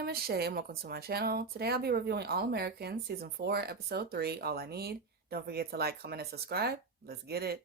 name is Shay and welcome to my channel. Today I'll be reviewing All American Season 4, Episode 3, All I Need. Don't forget to like, comment, and subscribe. Let's get it.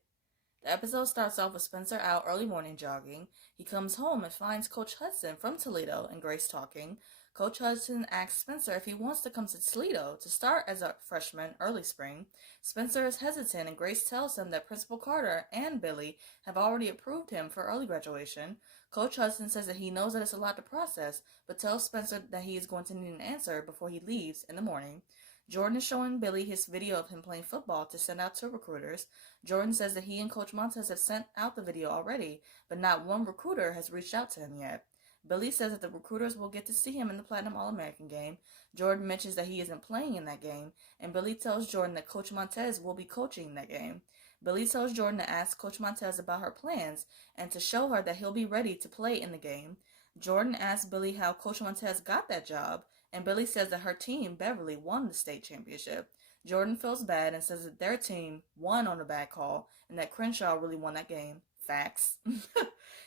The episode starts off with Spencer out early morning jogging. He comes home and finds Coach Hudson from Toledo and Grace talking. Coach Hudson asks Spencer if he wants to come to Toledo to start as a freshman early spring. Spencer is hesitant and Grace tells him that Principal Carter and Billy have already approved him for early graduation. Coach Hudson says that he knows that it's a lot to process, but tells Spencer that he is going to need an answer before he leaves in the morning. Jordan is showing Billy his video of him playing football to send out to recruiters. Jordan says that he and Coach Montez have sent out the video already, but not one recruiter has reached out to him yet. Billy says that the recruiters will get to see him in the Platinum All-American game. Jordan mentions that he isn't playing in that game, and Billy tells Jordan that Coach Montez will be coaching that game. Billy tells Jordan to ask Coach Montez about her plans and to show her that he'll be ready to play in the game. Jordan asks Billy how Coach Montez got that job, and Billy says that her team, Beverly, won the state championship. Jordan feels bad and says that their team won on a bad call and that Crenshaw really won that game. Facts.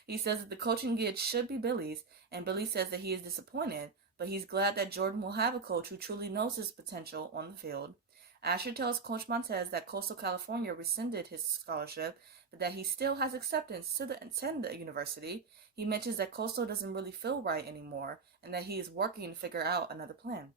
He says that the coaching gig should be Billy's, and Billy says that he is disappointed, but he's glad that Jordan will have a coach who truly knows his potential on the field. ASHER tells Coach Montez that Coastal California rescinded his scholarship, but that he still has acceptance to attend the university. He mentions that Coastal doesn't really feel right anymore, and that he is working to figure out another plan.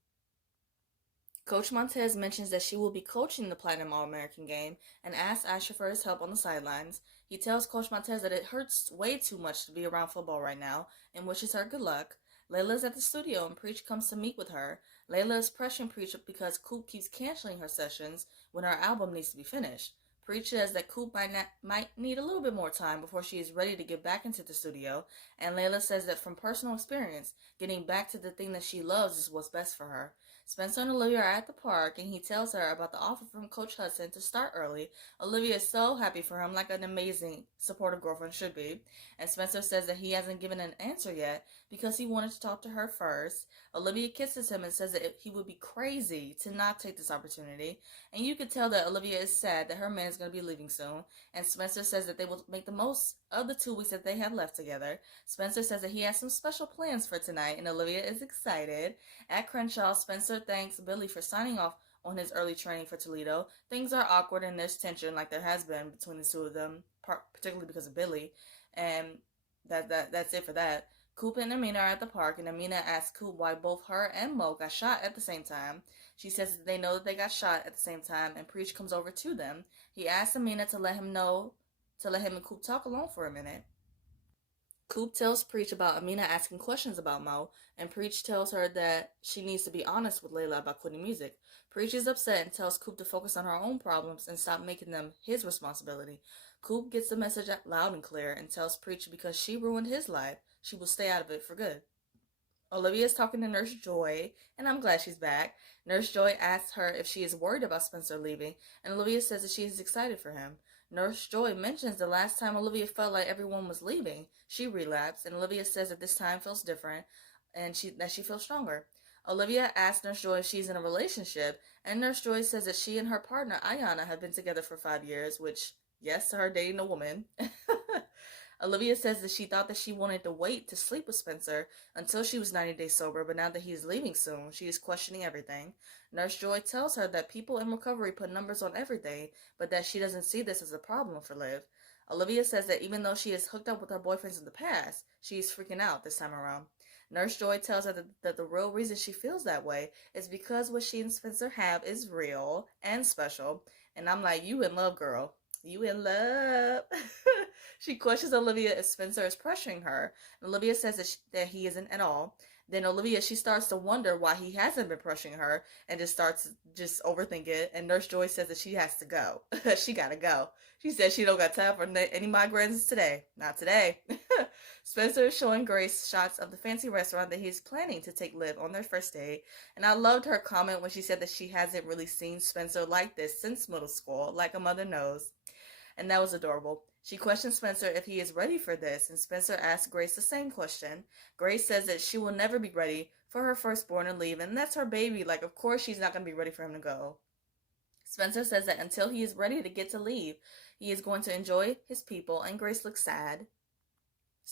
Coach Montez mentions that she will be coaching the Platinum All-American game and asks ASHER for his help on the sidelines. He tells Coach Montez that it hurts way too much to be around football right now and wishes her good luck. LAYLA is at the studio and Preach comes to meet with her. LAYLA is pressuring Preach because Coop keeps canceling her sessions when her album needs to be finished. Preach says that Coop might need a little bit more time before she is ready to get back into the studio, and LAYLA says that from personal experience, getting back to the thing that she loves is what's best for her. Spencer and Olivia are at the park, and he tells her about the offer from Coach Hudson to start early. Olivia is so happy for him, like an amazing, supportive girlfriend should be, and Spencer says that he hasn't given an answer yet because he wanted to talk to her first. Olivia kisses him and says that he would be crazy to not take this opportunity, and you could tell that Olivia is sad that her man is going to be leaving soon, and Spencer says that they will make the most of the 2 weeks that they have left together. Spencer says that he has some special plans for tonight, and Olivia is excited. At Crenshaw, Spencer thanks Billy for signing off on his early training for Toledo. Things are awkward and there's tension like there has been between the two of them, particularly because of Billy, and that's it for that. Coop and Amina are at the park, and Amina asks Coop why both her and Mo got shot at the same time. She says that they know that they got shot at the same time, and Preach comes over to them. He asks Amina to let him and Coop talk alone for a minute. Coop tells Preach about Amina asking questions about Mo, and Preach tells her that she needs to be honest with LAYLA about quitting music. Preach is upset and tells Coop to focus on her own problems and stop making them his responsibility. Coop gets the message out loud and clear and tells Preach because she ruined his life, she will stay out of it for good. Olivia is talking to Nurse Joy, and I'm glad she's back. Nurse Joy asks her if she is worried about Spencer leaving, and Olivia says that she is excited for him. Nurse Joy mentions the last time Olivia felt like everyone was leaving, she relapsed, and Olivia says that this time feels different, and that she feels stronger. Olivia asks Nurse Joy if she's in a relationship, and Nurse Joy says that she and her partner, Ayana, have been together for 5 years, which, yes to her dating a woman. Olivia says that she thought that she wanted to wait to sleep with Spencer until she was 90 days sober, but now that he is leaving soon, she is questioning everything. Nurse Joy tells her that people in recovery put numbers on everything, but that she doesn't see this as a problem for Liv. Olivia says that even though she has hooked up with her boyfriends in the past, she is freaking out this time around. Nurse Joy tells her that the real reason she feels that way is because what she and Spencer have is real and special. And I'm like, you in love, girl. You in love. She questions Olivia if Spencer is pressuring her. Olivia says that he isn't at all. Then Olivia, she starts to wonder why he hasn't been pressuring her and just starts overthinking it. And Nurse Joy says that she has to go. She gotta go. She says she don't got time for any migraines today. Not today. Spencer is showing Grace shots of the fancy restaurant that he's planning to take Liv on their first date. And I loved her comment when she said that she hasn't really seen Spencer like this since middle school, like a mother knows. And that was adorable. She questions Spencer if he is ready for this, and Spencer asks Grace the same question. Grace says that she will never be ready for her firstborn to leave, and that's her baby. Like, of course she's not going to be ready for him to go. Spencer says that until he is ready to leave, he is going to enjoy his people, and Grace looks sad.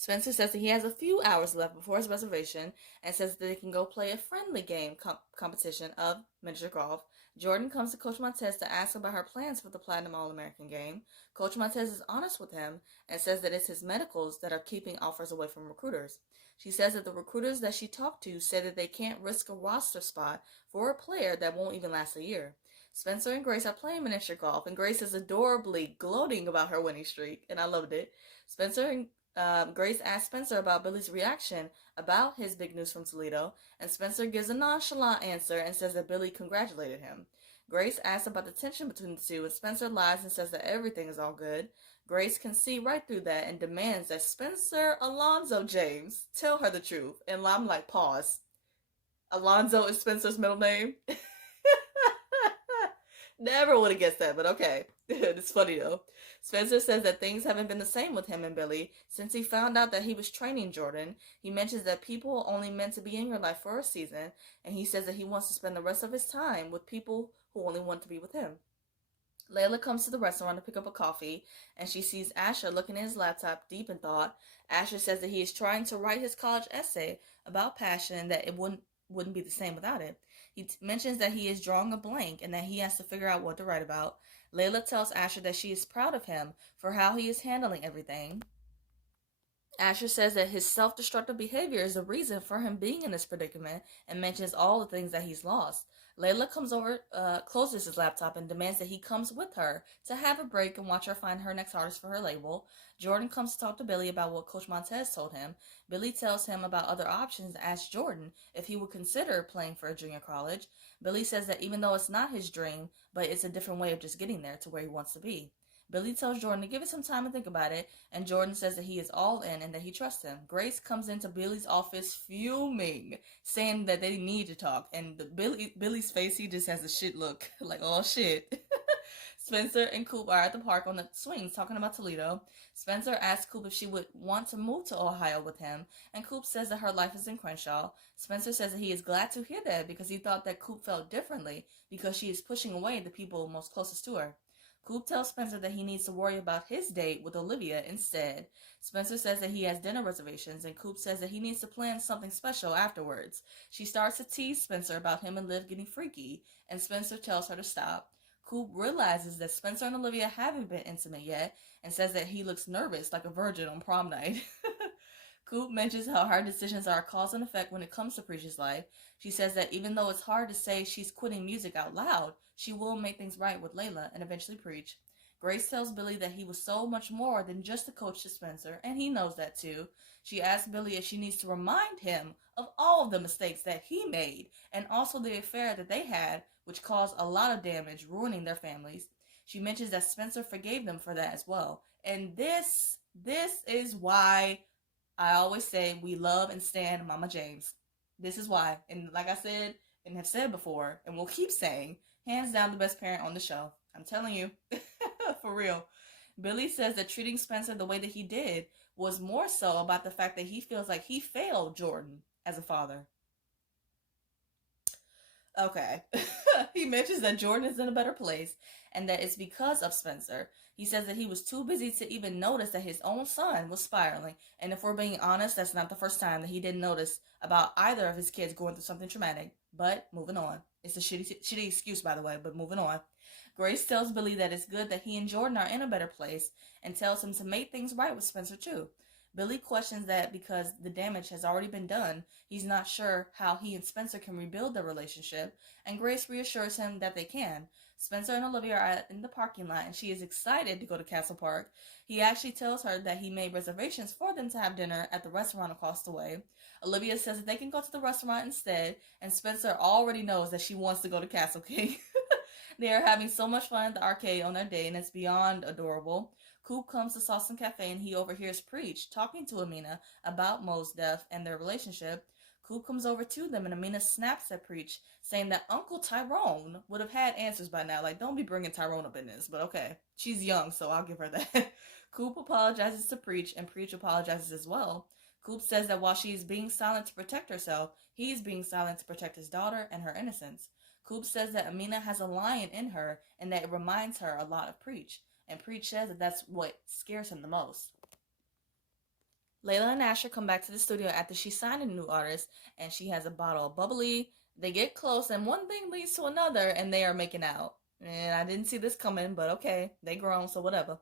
Spencer says that he has a few hours left before his reservation and says that they can go play a friendly game competition of miniature golf. Jordan comes to Coach Montez to ask about her plans for the Platinum All-American game. Coach Montez is honest with him and says that it's his medicals that are keeping offers away from recruiters. She says that the recruiters that she talked to said that they can't risk a roster spot for a player that won't even last a year. Spencer and Grace are playing miniature golf, and Grace is adorably gloating about her winning streak, and I loved it. Spencer and Grace asked Spencer about Billy's reaction about his big news from Toledo, and Spencer gives a nonchalant answer and says that Billy congratulated him. Grace asks about the tension between the two, and Spencer lies and says that everything is all good. Grace can see right through that and demands that Spencer Alonzo James tell her the truth. And I'm like, pause. Alonzo is Spencer's middle name? Never would have guessed that, but okay. It's funny though. Spencer says that things haven't been the same with him and Billy since he found out that he was training Jordan. He mentions that people only meant to be in your life for a season, and he says that he wants to spend the rest of his time with people who only want to be with him. Layla comes to the restaurant to pick up a coffee, and she sees Asher looking at his laptop deep in thought. Asher says that he is trying to write his college essay about passion and that it wouldn't be the same without it. He mentions that he is drawing a blank and that he has to figure out what to write about. Layla tells Asher that she is proud of him for how he is handling everything. Asher says that his self-destructive behavior is the reason for him being in this predicament and mentions all the things that he's lost. Layla comes over, closes his laptop and demands that he comes with her to have a break and watch her find her next artist for her label. Jordan comes to talk to Billy about what Coach Montez told him. Billy tells him about other options and asks Jordan if he would consider playing for a junior college. Billy says that even though it's not his dream, but it's a different way of just getting there to where he wants to be. Billy tells Jordan to give it some time and think about it, and Jordan says that he is all in and that he trusts him. Grace comes into Billy's office fuming, saying that they need to talk, and Billy's face, he just has a shit look, like, oh shit. Spencer and Coop are at the park on the swings talking about Toledo. Spencer asks Coop if she would want to move to Ohio with him, and Coop says that her life is in Crenshaw. Spencer says that he is glad to hear that because he thought that Coop felt differently because she is pushing away the people most closest to her. Coop tells Spencer that he needs to worry about his date with Olivia instead. Spencer says that he has dinner reservations, and Coop says that he needs to plan something special afterwards. She starts to tease Spencer about him and Liv getting freaky, and Spencer tells her to stop. Coop realizes that Spencer and Olivia haven't been intimate yet, and says that he looks nervous like a virgin on prom night. Coop mentions how her decisions are a cause and effect when it comes to Preach's life. She says that even though it's hard to say she's quitting music out loud, she will make things right with Layla and eventually Preach. Grace tells Billy that he was so much more than just a coach to Spencer, and he knows that too. She asks Billy if she needs to remind him of all of the mistakes that he made, and also the affair that they had, which caused a lot of damage, ruining their families. She mentions that Spencer forgave them for that as well. And this is why I always say we love and stand Mama James. This is why. And like I said and have said before, and we'll keep saying, hands down the best parent on the show. I'm telling you. For real. Billy says that treating Spencer the way that he did was more so about the fact that he feels like he failed Jordan as a father. Okay. He mentions that Jordan is in a better place and that it's because of Spencer. He says that he was too busy to even notice that his own son was spiraling. And if we're being honest, that's not the first time that he didn't notice about either of his kids going through something traumatic. But moving on. It's a shitty excuse, by the way, but moving on. Grace tells Billy that it's good that he and Jordan are in a better place and tells him to make things right with Spencer too. Billy questions that because the damage has already been done, he's not sure how he and Spencer can rebuild their relationship, and Grace reassures him that they can. Spencer and Olivia are in the parking lot, and she is excited to go to Castle Park. He actually tells her that he made reservations for them to have dinner at the restaurant across the way. Olivia says that they can go to the restaurant instead, and Spencer already knows that she wants to go to Castle King. They are having so much fun at the arcade on their date, and it's beyond adorable. Coop comes to Sauce and Cafe, and he overhears Preach talking to Amina about Mo's death and their relationship. Coop comes over to them, and Amina snaps at Preach, saying that Uncle Tyrone would have had answers by now. Like, don't be bringing Tyrone up in this, but okay. She's young, so I'll give her that. Coop apologizes to Preach, and Preach apologizes as well. Coop says that while she is being silent to protect herself, he is being silent to protect his daughter and her innocence. Coop says that Amina has a lion in her, and that it reminds her a lot of Preach. And Preach says that that's what scares him the most. Layla and Asher come back to the studio after she signed a new artist, and she has a bottle of bubbly. They get close, and one thing leads to another, and they are making out. And I didn't see this coming, but okay, they grown, so whatever.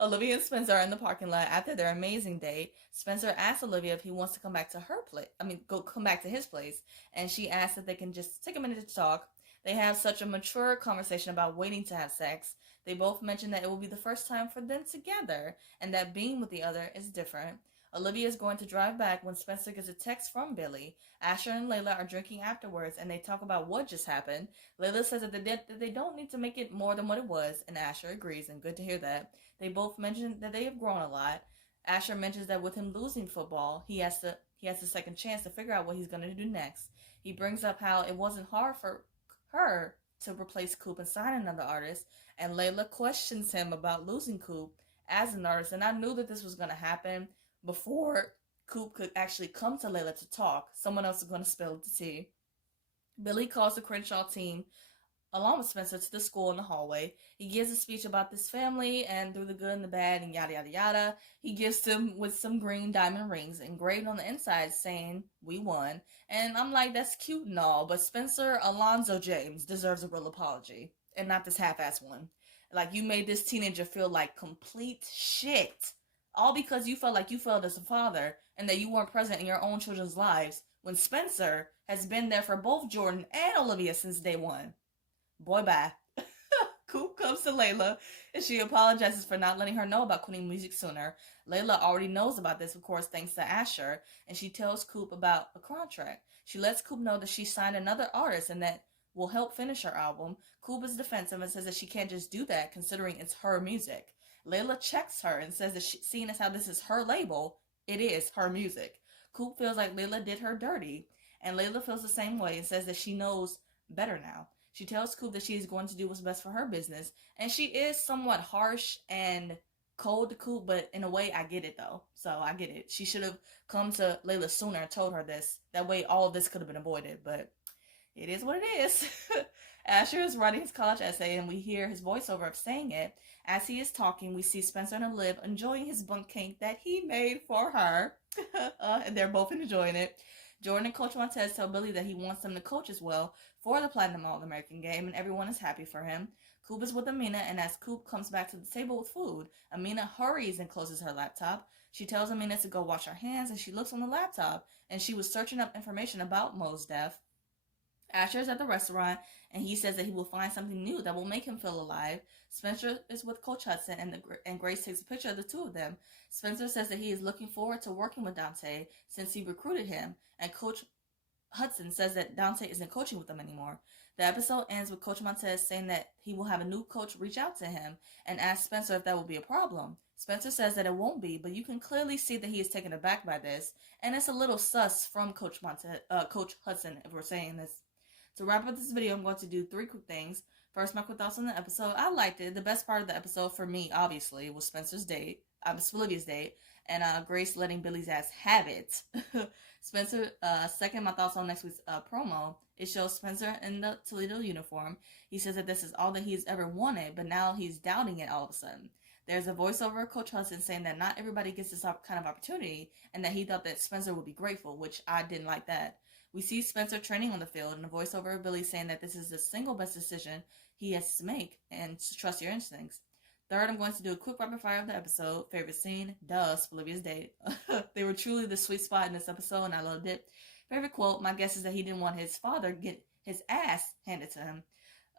Olivia and Spencer are in the parking lot after their amazing date. Spencer asks Olivia if he wants to come back to her place. Go come back to his place, and she asks if they can just take a minute to talk. They have such a mature conversation about waiting to have sex. They both mention that it will be the first time for them together, and that being with the other is different. Olivia is going to drive back when Spencer gets a text from Billy. Asher and Layla are drinking afterwards, and they talk about what just happened. Layla says that they don't need to make it more than what it was, and Asher agrees, and good to hear that. They both mention that they have grown a lot. Asher mentions that with him losing football, he has a second chance to figure out what he's going to do next. He brings up how it wasn't hard for her to replace Coop and sign another artist, and Layla questions him about losing Coop as an artist, and I knew that this was going to happen before Coop could actually come to Layla to talk. Someone else is going to spill the tea. Billy calls the Crenshaw team along with Spencer to the school in the hallway. He gives a speech about this family and through the good and the bad and yada yada yada. He gives them with some green diamond rings engraved on the inside saying, "We won." And I'm like, that's cute and all, but Spencer Alonzo James deserves a real apology and not this half-ass one. Like, you made this teenager feel like complete shit. All because you felt like you failed as a father and that you weren't present in your own children's lives when Spencer has been there for both Jordan and Olivia since day one. Boy, bye. Coop comes to Layla and she apologizes for not letting her know about quitting music sooner. Layla already knows about this, of course, thanks to Asher, and she tells Coop about a contract. She lets Coop know that she signed another artist and that will help finish her album. Coop is defensive and says that she can't just do that considering it's her music. Layla checks her and says that seeing as how this is her label, it is her music. Coop feels like Layla did her dirty, and Layla feels the same way and says that she knows better now. She tells Coop that she is going to do what's best for her business, and she is somewhat harsh and cold to Coop, but in a way, I get it though. So I get it. She should have come to Layla sooner and told her this. That way, all of this could have been avoided, but it is what it is. Asher is writing his college essay, and we hear his voiceover of saying it. As he is talking, we see Spencer and Liv enjoying his bunk cake that he made for her, and they're both enjoying it. Jordan and Coach Montez tell Billy that he wants them to coach as well for the Platinum All-American game, and everyone is happy for him. Coop is with Amina, and as Coop comes back to the table with food, Amina hurries and closes her laptop. She tells Amina to go wash her hands, and she looks on the laptop, and she was searching up information about Mo's death. Asher is at the restaurant, and he says that he will find something new that will make him feel alive. Spencer is with Coach Hudson, and Grace takes a picture of the two of them. Spencer says that he is looking forward to working with Dante since he recruited him, and Coach Hudson says that Dante isn't coaching with them anymore. The episode ends with Coach Montez saying that he will have a new coach reach out to him and ask Spencer if that will be a problem. Spencer says that it won't be, but you can clearly see that he is taken aback by this, and it's a little sus from Coach Hudson if we're saying this. To wrap up this video, I'm going to do 3 quick things. First, my quick thoughts on the episode. I liked it. The best part of the episode for me, obviously, was Spencer's date. Olivia's date. And Grace letting Billy's ass have it. Spencer, second, my thoughts on next week's promo. It shows Spencer in the Toledo uniform. He says that this is all that he's ever wanted, but now he's doubting it all of a sudden. There's a voiceover of Coach Hudson saying that not everybody gets this kind of opportunity, and that he thought that Spencer would be grateful, which I didn't like that. We see Spencer training on the field, and a voiceover of Billy saying that this is the single best decision he has to make, and to trust your instincts. Third, I'm going to do a quick rapid fire of the episode. Favorite scene? Olivia's date. They were truly the sweet spot in this episode, and I loved it. Favorite quote? My guess is that he didn't want his father get his ass handed to him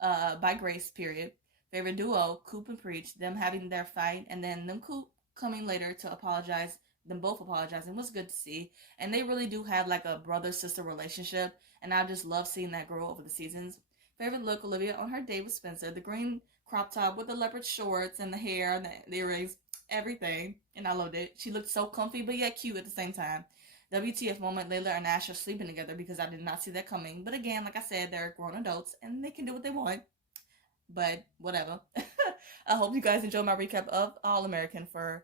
by Grace, period. Favorite duo? Coop and Preach. Them having their fight, and then them Coop coming later to apologize. Them both apologizing was good to see, and they really do have like a brother-sister relationship, and I just love seeing that grow over the seasons. Favorite look? Olivia on her date with Spencer, the green crop top with the leopard shorts and the hair and the earrings, everything, and I loved it. She looked so comfy but yet cute at the same time. WTF moment, Layla and Asher sleeping together, because I did not see that coming, but again, like I said, they're grown adults and they can do what they want, but whatever. I hope you guys enjoyed my recap of All American for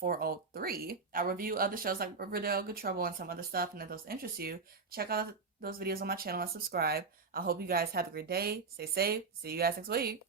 403. I review other shows like Riverdale, Good Trouble, and some other stuff, and if those interest you, check out those videos on my channel and subscribe. I hope you guys have a great day. Stay safe. See you guys next week.